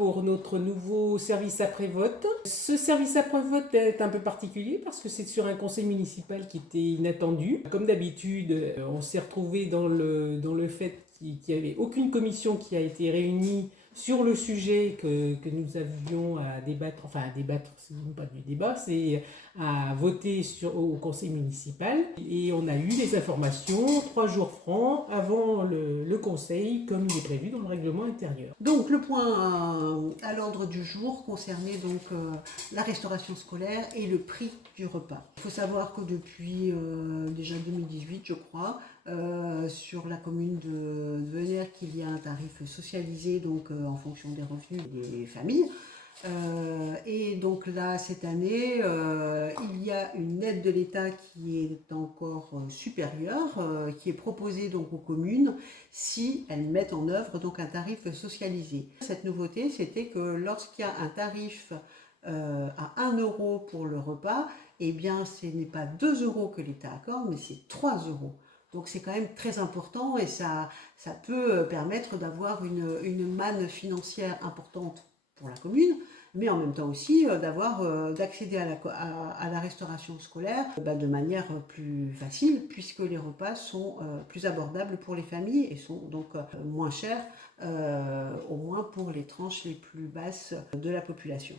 pour notre nouveau service après-vote. Ce service après-vote est un peu particulier parce que c'est sur un conseil municipal qui était inattendu. Comme d'habitude, on s'est retrouvé dans le fait qu'il n'y avait aucune commission qui a été réunie sur le sujet que nous avions à débattre, enfin à débattre, c'est même pas du débat, c'est à voter au conseil municipal. Et on a eu les informations 3 jours francs avant le conseil, comme il est prévu dans le règlement intérieur. Donc le point à l'ordre du jour concernait donc la restauration scolaire et le prix du repas. Il faut savoir que depuis déjà 2018, je crois, sur la commune de Venères, qu'il y a un tarif socialisé donc en fonction des revenus des familles. Et donc là, cette année, il y a une aide de l'État qui est encore supérieure, qui est proposée donc aux communes si elles mettent en œuvre donc un tarif socialisé. Cette nouveauté, c'était que lorsqu'il y a un tarif à 1 euro pour le repas, eh bien ce n'est pas 2 euros que l'État accorde, mais c'est 3 euros. Donc c'est quand même très important et ça peut permettre d'avoir une manne financière importante pour la commune, mais en même temps aussi d'accéder à la restauration scolaire de manière plus facile, puisque les repas sont plus abordables pour les familles et sont donc moins chers, au moins pour les tranches les plus basses de la population.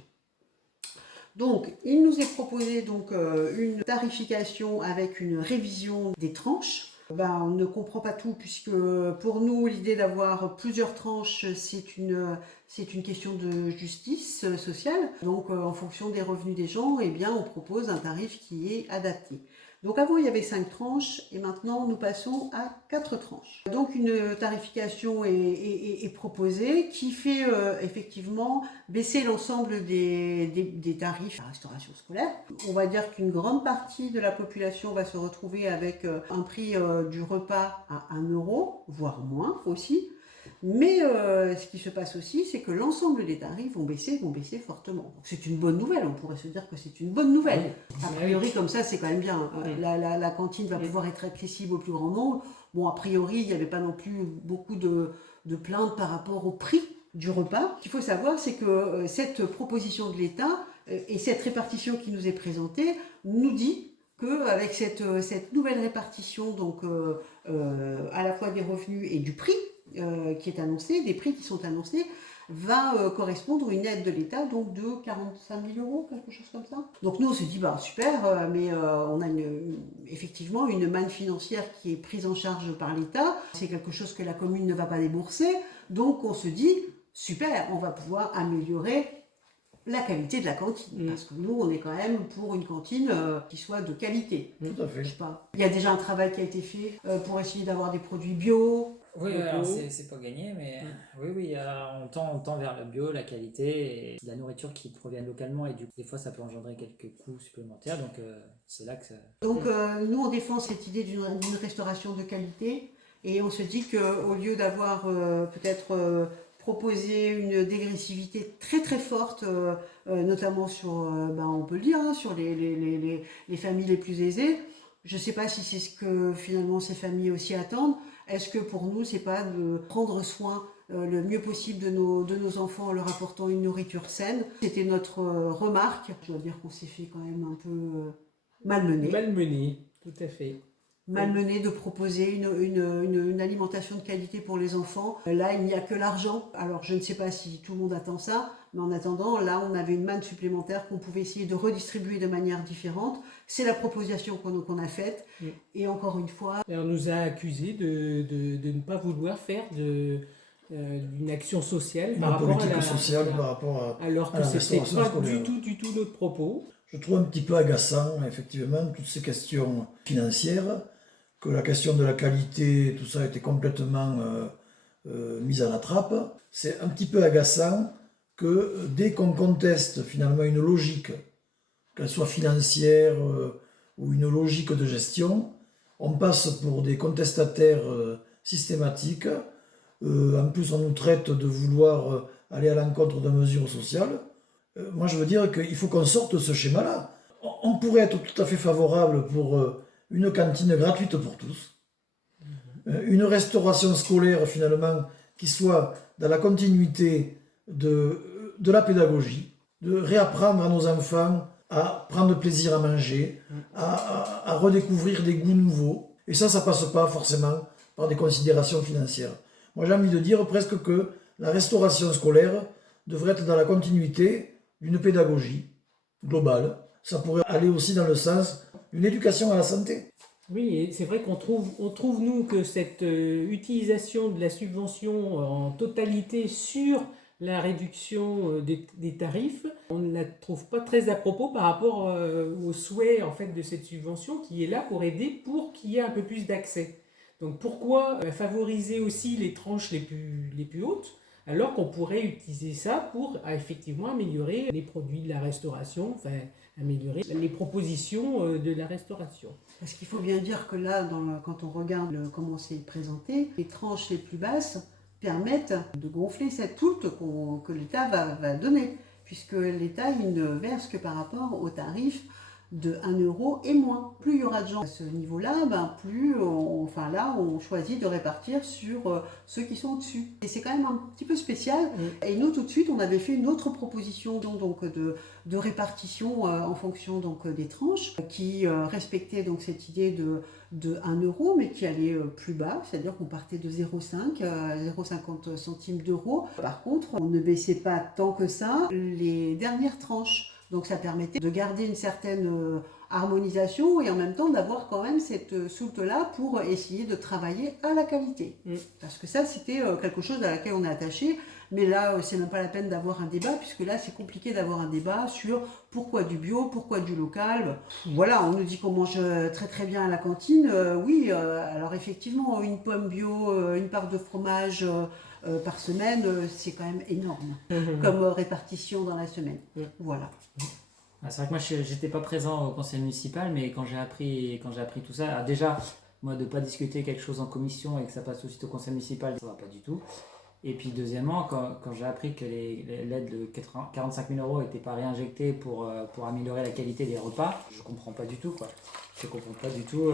Donc, il nous est proposé donc une tarification avec une révision des tranches. On ne comprend pas tout puisque pour nous, l'idée d'avoir plusieurs tranches, c'est une question de justice sociale. Donc, en fonction des revenus des gens, eh bien, on propose un tarif qui est adapté. Donc avant, il y avait 5 tranches et maintenant, nous passons à 4 tranches. Donc une tarification est proposée qui fait effectivement baisser l'ensemble des tarifs à la restauration scolaire. On va dire qu'une grande partie de la population va se retrouver avec un prix du repas à 1 euro, voire moins aussi. Mais ce qui se passe aussi, c'est que l'ensemble des tarifs vont baisser fortement. Donc c'est une bonne nouvelle, on pourrait se dire que c'est une bonne nouvelle. A priori, comme ça, c'est quand même bien. La cantine va pouvoir être accessible au plus grand nombre. Bon, a priori, il n'y avait pas non plus beaucoup de plaintes par rapport au prix du repas. Ce qu'il faut savoir, c'est que cette proposition de l'État et cette répartition qui nous est présentée nous dit qu'avec cette nouvelle répartition, donc à la fois des revenus et du prix, qui est annoncé, des prix qui sont annoncés, va correspondre une aide de l'État donc de 45 000 euros, quelque chose comme ça. Donc nous on se dit super, mais on a effectivement une manne financière qui est prise en charge par l'État. C'est quelque chose que la commune ne va pas débourser. Donc on se dit super, on va pouvoir améliorer la qualité de la cantine. Parce que nous, on est quand même pour une cantine qui soit de qualité. Tout à fait. Je sais pas. Il y a déjà un travail qui a été fait pour essayer d'avoir des produits bio. Oui, alors c'est pas gagné, mais oui, on tend vers le bio, la qualité et la nourriture qui provient localement, et du coup, des fois, ça peut engendrer quelques coûts supplémentaires, donc c'est là que ça... Donc, nous, on défend cette idée d'une restauration de qualité, et on se dit qu'au lieu d'avoir peut-être proposer une dégressivité très très forte, notamment sur, on peut le dire, hein, sur les familles les plus aisées. Je ne sais pas si c'est ce que finalement ces familles aussi attendent. Est-ce que pour nous, c'est pas de prendre soin le mieux possible de nos enfants en leur apportant une nourriture saine? C'était notre remarque. Je dois dire qu'on s'est fait quand même un peu malmener. Malmené, tout à fait. Malmené de proposer une alimentation de qualité pour les enfants. Là, il n'y a que l'argent. Alors, je ne sais pas si tout le monde attend ça, mais en attendant, là, on avait une manne supplémentaire qu'on pouvait essayer de redistribuer de manière différente. C'est la proposition qu'on a faite. Et encore une fois... Et on nous a accusés de ne pas vouloir faire d'une action sociale par rapport à la sociale, par rapport à alors que la c'était restauration pas scolaire. du tout notre propos. Je trouve un petit peu agaçant, effectivement, toutes ces questions financières, que la question de la qualité, tout ça a été complètement mise à la trappe. C'est un petit peu agaçant que dès qu'on conteste finalement une logique, qu'elle soit financière ou une logique de gestion, on passe pour des contestataires systématiques. En plus, on nous traite de vouloir aller à l'encontre de mesures sociales. Moi, je veux dire qu'il faut qu'on sorte de ce schéma-là. On pourrait être tout à fait favorable pour une cantine gratuite pour tous, une restauration scolaire finalement qui soit dans la continuité de de la pédagogie, de réapprendre à nos enfants à prendre plaisir à manger, à redécouvrir des goûts nouveaux. Et ça passe pas forcément par des considérations financières. Moi, j'ai envie de dire presque que la restauration scolaire devrait être dans la continuité d'une pédagogie globale. Ça pourrait aller aussi dans le sens d'une éducation à la santé. Oui, et c'est vrai on trouve nous que cette utilisation de la subvention en totalité sur la réduction des tarifs, on ne la trouve pas très à propos par rapport au souhait en fait de cette subvention qui est là pour aider pour qu'il y ait un peu plus d'accès. Donc pourquoi favoriser aussi les tranches les plus hautes alors qu'on pourrait utiliser ça pour effectivement améliorer les produits de la restauration, enfin améliorer les propositions de la restauration. Parce qu'il faut bien dire que là, quand on regarde comment c'est présenté, les tranches les plus basses permettent de gonfler cette tourte que l'État va donner, puisque l'État il ne verse que par rapport au tarif de 1 euro et moins. Plus il y aura de gens à ce niveau-là, plus on choisit de répartir sur ceux qui sont au-dessus. Et c'est quand même un petit peu spécial. Et nous, tout de suite, on avait fait une autre proposition donc, de répartition en fonction donc, des tranches, qui respectait donc, cette idée de 1 euro, mais qui allait plus bas, c'est-à-dire qu'on partait de 0,5 0,50 centimes d'euros. Par contre, on ne baissait pas tant que ça les dernières tranches. Donc ça permettait de garder une certaine harmonisation et en même temps d'avoir quand même cette soulte-là pour essayer de travailler à la qualité. Parce que ça, c'était quelque chose à laquelle on est attaché. Mais là, c'est même pas la peine d'avoir un débat, puisque là, c'est compliqué d'avoir un débat sur pourquoi du bio, pourquoi du local. Voilà, on nous dit qu'on mange très très bien à la cantine. Oui, alors effectivement, une pomme bio, une part de fromage par semaine, c'est quand même énorme comme répartition dans la semaine. Voilà. C'est vrai que moi, j'étais pas présent au conseil municipal, mais quand j'ai appris tout ça, alors déjà, moi, de pas discuter quelque chose en commission et que ça passe aussi au conseil municipal, ça va pas du tout. Et puis deuxièmement, quand j'ai appris que l'aide de 45 000 euros n'était pas réinjectée pour améliorer la qualité des repas, je comprends pas du tout, quoi. Je comprends pas du tout.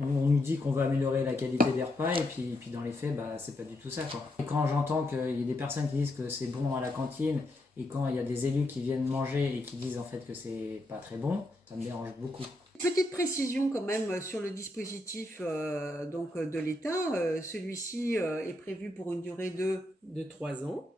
On nous dit qu'on va améliorer la qualité des repas et puis dans les faits, c'est pas du tout ça, quoi. Et quand j'entends qu'il y a des personnes qui disent que c'est bon à la cantine et quand il y a des élus qui viennent manger et qui disent en fait que c'est pas très bon, ça me dérange beaucoup. Petite précision quand même sur le dispositif donc, de l'État. Celui-ci est prévu pour une durée de 3 ans.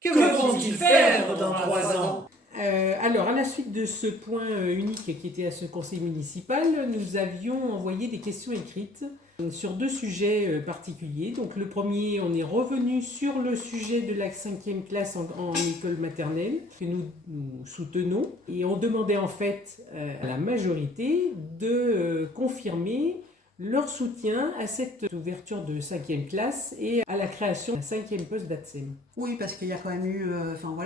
Que vont-ils faire dans 3 ans ? Alors, à la suite de ce point unique qui était à ce conseil municipal, nous avions envoyé des questions écrites sur 2 sujets particuliers. Donc, le premier, on est revenu sur le sujet de la 5e classe en école maternelle que nous soutenons. Et on demandait en fait à la majorité de confirmer leur soutien à cette ouverture de 5e classe et à la création d'un 5e poste d'ATSEM. Oui, parce qu'il y a quand même eu,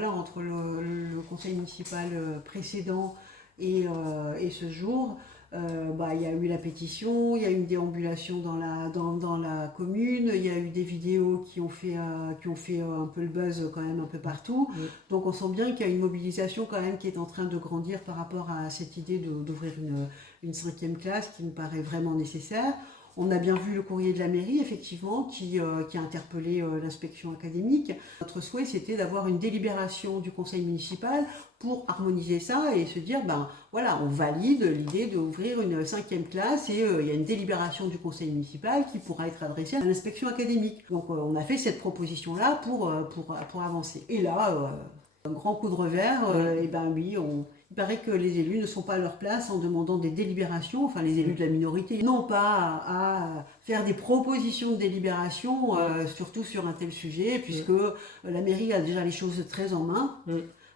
entre le conseil municipal précédent et ce jour, il y a eu la pétition, il y a eu une déambulation dans la commune, il y a eu des vidéos qui ont fait un peu le buzz quand même un peu partout. Oui. Donc on sent bien qu'il y a une mobilisation quand même qui est en train de grandir par rapport à cette idée d'ouvrir une 5e classe qui nous paraît vraiment nécessaire. On a bien vu le courrier de la mairie, effectivement, qui a interpellé l'inspection académique. Notre souhait, c'était d'avoir une délibération du conseil municipal pour harmoniser ça et se dire, on valide l'idée d'ouvrir une 5e classe et il y a une délibération du conseil municipal qui pourra être adressée à l'inspection académique. Donc on a fait cette proposition-là pour avancer. Et là, un grand coup de revers, il paraît que les élus ne sont pas à leur place en demandant des délibérations, enfin les élus de la minorité, non pas à faire des propositions de délibération, surtout sur un tel sujet, puisque la mairie a déjà les choses très en main.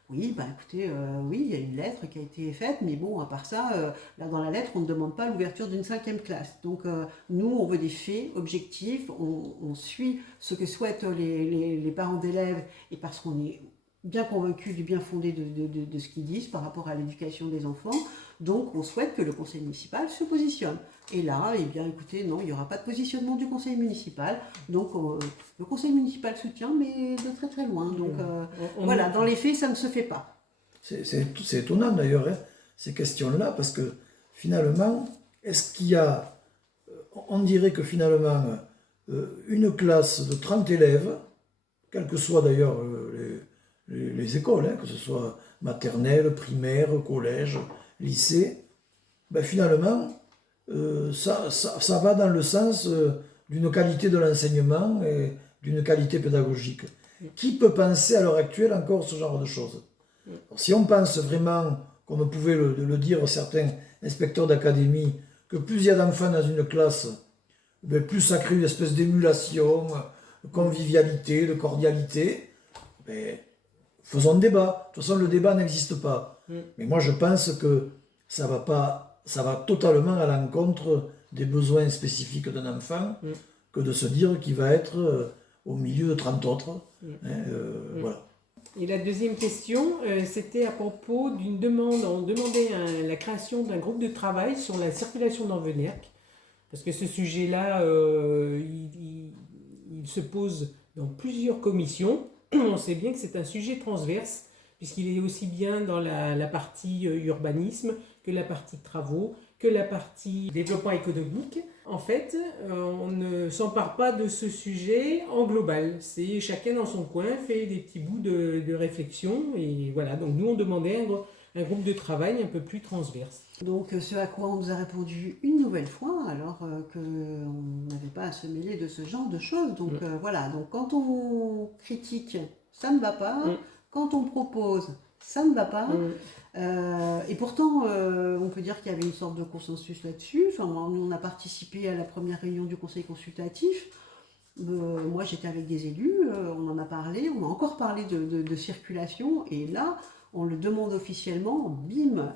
Oui, écoutez, il y a une lettre qui a été faite, mais bon, à part ça, là dans la lettre, on ne demande pas l'ouverture d'une 5e classe. Donc nous, on veut des faits objectifs, on suit ce que souhaitent les parents d'élèves, et parce qu'on est bien convaincu du bien fondé de ce qu'ils disent par rapport à l'éducation des enfants. Donc, on souhaite que le conseil municipal se positionne. Et là, écoutez, non, il n'y aura pas de positionnement du conseil municipal. Donc, le conseil municipal soutient, mais de très très loin. Donc, dans les faits, ça ne se fait pas. C'est étonnant d'ailleurs, ces questions-là, parce que finalement, est-ce qu'il y a... On dirait que finalement, une classe de 30 élèves, quels que soient d'ailleurs les écoles, hein, que ce soit maternelle, primaire, collège, lycée, ben finalement, ça va dans le sens d'une qualité de l'enseignement et d'une qualité pédagogique. Qui peut penser à l'heure actuelle encore ce genre de choses? Alors, si on pense vraiment, comme pouvaient le dire certains inspecteurs d'académie, que plus il y a d'enfants dans une classe, ben plus ça crée une espèce d'émulation, de convivialité, de cordialité, ben, faisons débat. De toute façon, le débat n'existe pas. Mais moi, je pense que ça va totalement à l'encontre des besoins spécifiques d'un enfant que de se dire qu'il va être au milieu de 30 autres. Voilà. Et la deuxième question, c'était à propos d'une demande. On demandait la création d'un groupe de travail sur la circulation dans Venerque, parce que ce sujet-là, il se pose dans plusieurs commissions. On sait bien que c'est un sujet transverse, puisqu'il est aussi bien dans la partie urbanisme que la partie travaux, que la partie développement économique. En fait, on ne s'empare pas de ce sujet en global. C'est chacun dans son coin fait des petits bouts de réflexion. Et voilà, donc nous on demandait un groupe de travail un peu plus transverse. Donc ce à quoi on nous a répondu une nouvelle fois, alors qu'on n'avait pas à se mêler de ce genre de choses. Donc voilà, donc quand on critique, ça ne va pas. Quand on propose, ça ne va pas. Et pourtant, on peut dire qu'il y avait une sorte de consensus là-dessus. Enfin, nous, on a participé à la première réunion du conseil consultatif. Moi, j'étais avec des élus, on en a parlé, on a encore parlé de circulation. Et là, on le demande officiellement, bim,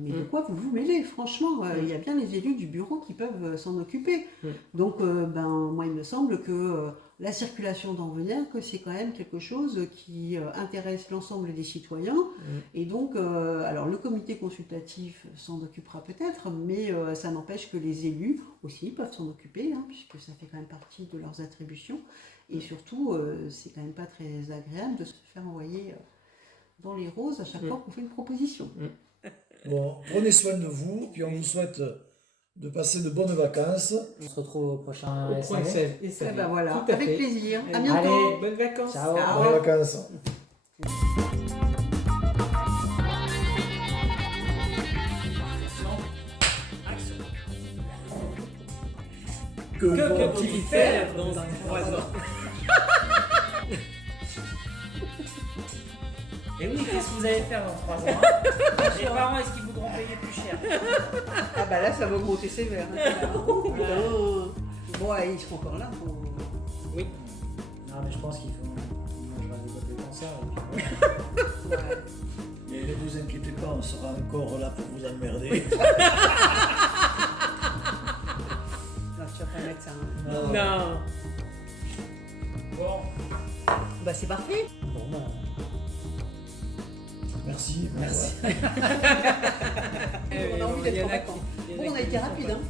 mais de quoi vous vous mêlez? Franchement, il y a bien les élus du bureau qui peuvent s'en occuper. Donc, moi, il me semble que la circulation dans Venerque, c'est quand même quelque chose qui intéresse l'ensemble des citoyens. Et donc, alors le comité consultatif s'en occupera peut-être, mais ça n'empêche que les élus aussi peuvent s'en occuper, hein, puisque ça fait quand même partie de leurs attributions. Et surtout, c'est quand même pas très agréable de se faire envoyer dans les roses à chaque fois qu'on fait une proposition. Bon, prenez soin de vous, puis on vous souhaite de passer de bonnes vacances. On se retrouve au prochain Point SAV. et ça Eh ben voilà, tout à avec fait. plaisir. À Allez, bientôt. bonnes vacances. Ciao. Bonnes vacances. Que vont-ils faire dans 3 ans? Et oui, qu'est-ce que vous allez faire dans 3 ans? Les parents, est-ce qu'ils voudront payer plus cher? Ah bah là, ça va augmenter sévère. Hein. Bon, ils seront encore là. Oui. Non, mais je pense qu'il faut manger des boîtes de concert. Et puis Et ne vous inquiétez pas, on sera encore là pour vous emmerder. Non, tu vas pas mettre ça. Hein. Non. Bon. Bah c'est parfait. Bon, bah, Merci. On a envie d'être en vacances. Bon, on a été rapide. Hein.